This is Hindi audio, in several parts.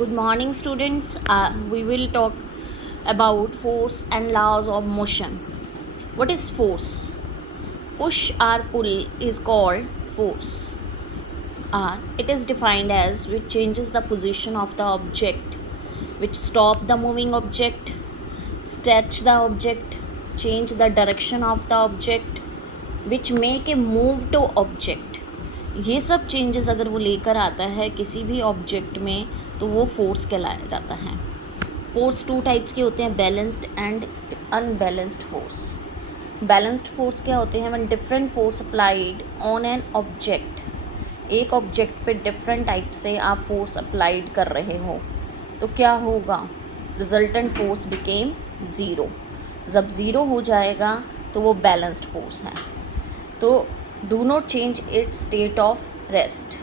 Good morning, students. We will talk about force and laws of motion. What is force? Push or pull is called force. It is defined as which changes the position of the object, which stop the moving object, stretch the object, change the direction of the object, which make a move to object. ये सब चेंजेस अगर वो लेकर आता है किसी भी ऑब्जेक्ट में तो वो फोर्स कहलाया जाता है. फोर्स टू टाइप्स के होते हैं, balanced and unbalanced force. Balanced force क्या होते हैं? When different force applied on an object, एक ऑब्जेक्ट पे डिफरेंट टाइप से आप फोर्स अप्लाइड कर रहे हो तो क्या होगा? Resultant force became zero. जब ज़ीरो हो जाएगा तो वो बैलेंस्ड फोर्स है. तो do not change it's state of rest.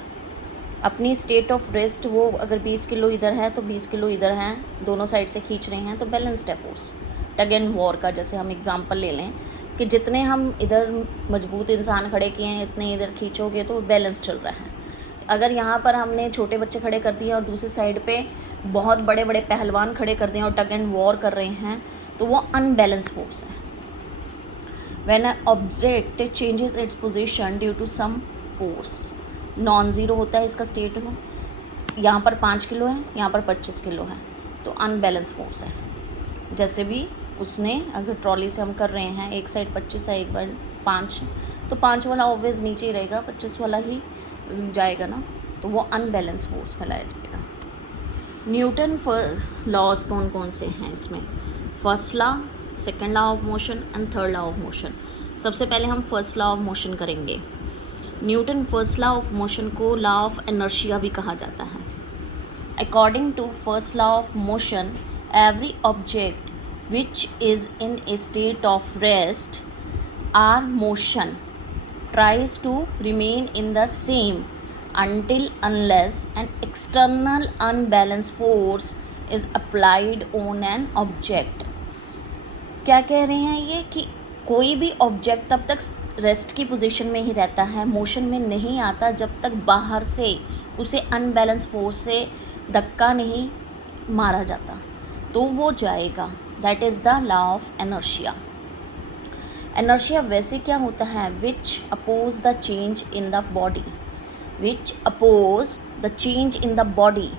अपनी स्टेट ऑफ रेस्ट वो अगर 20 किलो इधर है तो 20 किलो इधर है, दोनों साइड से खींच रहे हैं तो बैलेंस्ड है फोर्स. टग एंड वॉर का जैसे हम एग्जांपल ले लें कि जितने हम इधर मजबूत इंसान खड़े किए हैं इतने इधर खींचोगे तो बैलेंस चल रहा है. अगर यहाँ पर हमने छोटे बच्चे खड़े कर दिए और दूसरी साइड पे बहुत बड़े बड़े पहलवान खड़े कर दिए और टग एंड वॉर कर रहे हैं तो वो अनबैलेंस फोर्स है. When an object changes its position due to some force, non zero होता है इसका स्टेट हो. यहाँ पर 5 किलो है, यहाँ पर 25 किलो है तो अनबैलेंस फोर्स है. जैसे भी उसने अगर ट्रॉली से हम कर रहे हैं एक साइड 25 है एक बार 5 तो 5 वाला ऑब्वियस नीचे ही रहेगा, 25 वाला ही जाएगा ना, तो वो अनबैलेंस फोर्स कहलाया जाएगा. न्यूटन लॉज कौन कौन से हैं इसमें? First law, second law of motion and third law of motion. सबसे पहले हम फर्स्ट लॉ ऑफ मोशन करेंगे. Newton first law of motion को लॉ ऑफ इनर्शिया भी कहा जाता है. According to first law of motion, every object which is in a state of rest or motion tries to remain in the same until unless an external unbalanced force is applied on an object. क्या कह रहे हैं ये कि कोई भी ऑब्जेक्ट तब तक रेस्ट की पोजीशन में ही रहता है, मोशन में नहीं आता जब तक बाहर से उसे अनबैलेंस फोर्स से धक्का नहीं मारा जाता तो वो जाएगा. That is the law of inertia. Inertia वैसे क्या होता है? Which oppose the change in the body, which oppose the change in the body,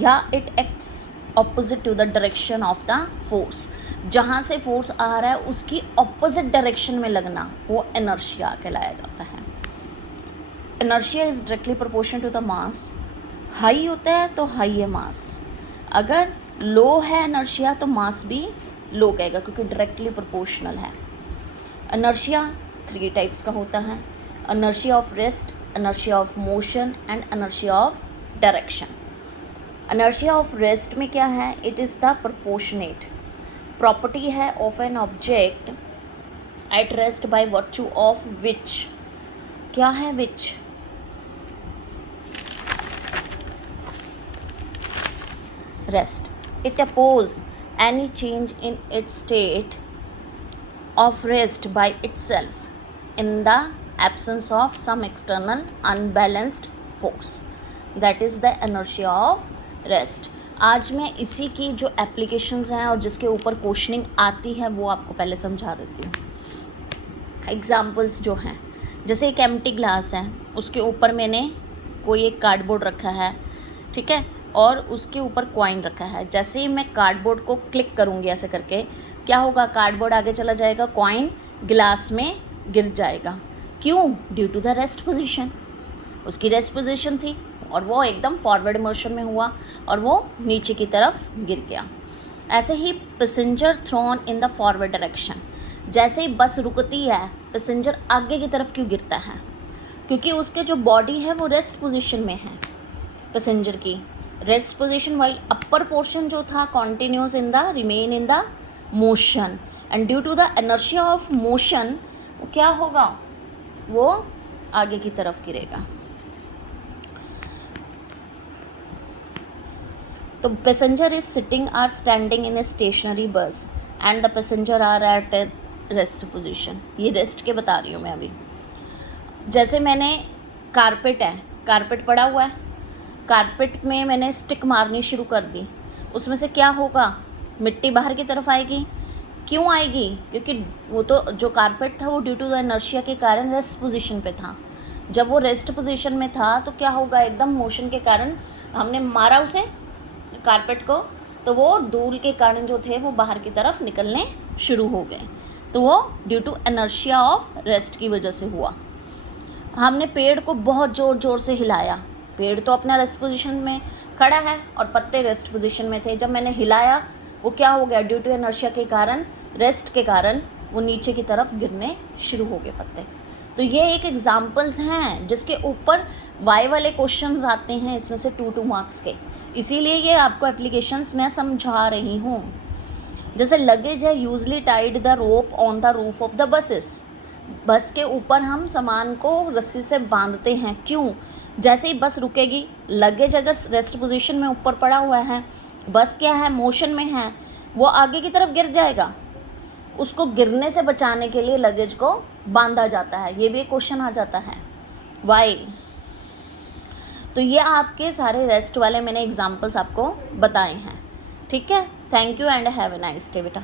या it acts opposite to the direction of the force. जहाँ से फोर्स आ रहा है उसकी ऑपोजिट डायरेक्शन में लगना वो इनर्शिया कहलाया जाता है. Inertia is directly proportional to the mass. High होता है तो हाई है मास, अगर लो है इनर्शिया तो मास भी लो कहेगा क्योंकि डायरेक्टली प्रोपोर्शनल है. इनर्शिया 3 टाइप्स का होता है: inertia of rest, inertia of motion and inertia of direction. Inertia of rest में क्या है? It is the proportionate property है of an object at rest by virtue of which. क्या है which? Rest. It oppose any change in its state of rest by itself in the absence of some external unbalanced force. That is the inertia of rest. आज मैं इसी की जो एप्लीकेशंस हैं और जिसके ऊपर क्वेश्चनिंग आती है वो आपको पहले समझा देती हूँ. एग्जाम्पल्स जो हैं, जैसे एक एम्प्टी ग्लास है, उसके ऊपर मैंने कोई एक कार्डबोर्ड रखा है, ठीक है, और उसके ऊपर कॉइन रखा है. जैसे ही मैं कार्डबोर्ड को क्लिक करूँगी ऐसे करके, क्या होगा? कार्डबोर्ड आगे चला जाएगा, कॉइन गिलास में गिर जाएगा. क्यों? Due to the rest position. उसकी रेस्ट पोजीशन थी और वो एकदम फॉरवर्ड मोशन में हुआ और वो नीचे की तरफ गिर गया. ऐसे ही passenger thrown in the forward direction. जैसे ही बस रुकती है पैसेंजर आगे की तरफ क्यों गिरता है? क्योंकि उसके जो बॉडी है वो रेस्ट पोजीशन में है. पैसेंजर की rest position while upper portion जो था continuous in the remain in the motion and due to the inertia of motion क्या होगा? वो आगे की तरफ गिरेगा. तो passenger is sitting or standing in a stationary bus and the passenger are at a rest position. ये रेस्ट के बता रही हूँ मैं अभी. जैसे मैंने कारपेट है, कारपेट पड़ा हुआ है, कारपेट में मैंने स्टिक मारनी शुरू कर दी, उसमें से क्या होगा, मिट्टी बाहर की तरफ आएगी। क्यों आएगी? क्योंकि वो तो जो कारपेट था वो ड्यू टू द इनर्शिया के कारण रेस्ट पोजीशन पे था। जब वो रेस्ट पोजीशन में था तो क्या होगा, एकदम मोशन के कारण हमने मारा उसे कारपेट को, तो वो धूल के कारण जो थे वो बाहर की तरफ निकलने शुरू हो गए। तो वो due to inertia of rest की वजह से हुआ। हमने पेड़ को बहुत ज़ोर ज़ोर से हिलाया, पेड़ तो अपना रेस्ट पोजीशन में खड़ा है और पत्ते रेस्ट पोजीशन में थे। जब मैंने हिलाया वो क्या हो गया, ड्यू टू इनर्शिया के कारण, रेस्ट के कारण वो नीचे की तरफ गिरने शुरू हो गए पत्ते। तो ये एक एग्जाम्पल्स हैं जिसके ऊपर वाई वाले क्वेश्चंस आते हैं, इसमें से 2 मार्क्स के। इसीलिए ये आपको एप्लीकेशंस मैं समझा रही हूँ। जैसे लगेज है, usually tied the rope on the roof of the buses. बस के ऊपर हम सामान को रस्सी से बांधते हैं। क्यों? जैसे ही बस रुकेगी, लगेज अगर रेस्ट पोजीशन में ऊपर पड़ा हुआ है, बस क्या है, मोशन में है, वो आगे की तरफ गिर जाएगा। उसको गिरने से बचाने के लिए लगेज को बांधा जाता है। ये भी एक क्वेश्चन आ जाता है, वाई। तो ये आपके सारे रेस्ट वाले मैंने एग्जाम्पल्स आपको बताए हैं। ठीक है, thank you and have a nice day बेटा।